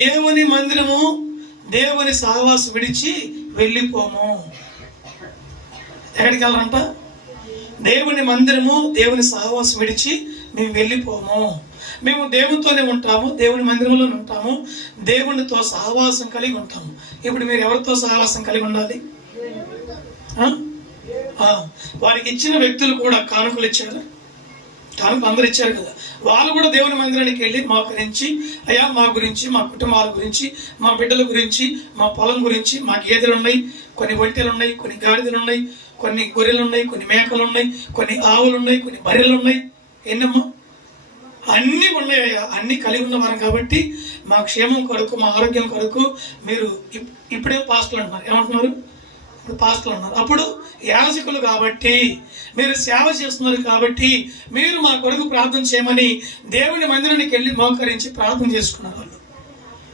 దేవుని మందిరము దేవుని సహవాసం విడిచి వెళ్ళిపోము. ఎక్కడికి వెళ్ళరంట? దేవుని మందిరము దేవుని సహవాసం విడిచి మేము వెళ్ళిపోము. మేము దేవునితోనే ఉంటాము, దేవుని మందిరంలోనే ఉంటాము, దేవునితో సహవాసం కలిగి ఉంటాము. ఇప్పుడు మీరు ఎవరితో సహవాసం కలిగి ఉండాలి? వారికి ఇచ్చిన వ్యక్తులు కూడా కానుకలు ఇచ్చారు, కానుకలు అందరూ ఇచ్చారు కదా. వాళ్ళు కూడా దేవుని మందిరానికి వెళ్ళి మోకరించి, అయ్యా మా గురించి, మా కుటుంబాల గురించి, మా బిడ్డల గురించి, మా పొలం గురించి, మా గేదెలు ఉన్నాయి, కొన్ని ఒంటెలు ఉన్నాయి, కొన్ని గాడిదలు ఉన్నాయి, కొన్ని గొర్రెలు ఉన్నాయి, కొన్ని మేకలు ఉన్నాయి, కొన్ని ఆవులు ఉన్నాయి, కొన్ని బర్రెలు ఉన్నాయి, ఎన్నమ్మా అన్నీ ఉన్నాయ్యా. అన్నీ కలిగి ఉన్నవారు కాబట్టి మా క్షేమం కొరకు, మా ఆరోగ్యం కొరకు మీరు ఇప్పుడే పాస్టర్లు అంటున్నారు. ఏమంటున్నారు? ఇప్పుడు పాస్టర్లు అన్నారు. అప్పుడు యాజకులు కాబట్టి మీరు సేవ చేస్తున్నారు కాబట్టి మీరు మా కొరకు ప్రార్థన చేయమని దేవుని మందిరానికి వెళ్ళి మోకరించి ప్రార్థన చేసుకున్నారు వాళ్ళు.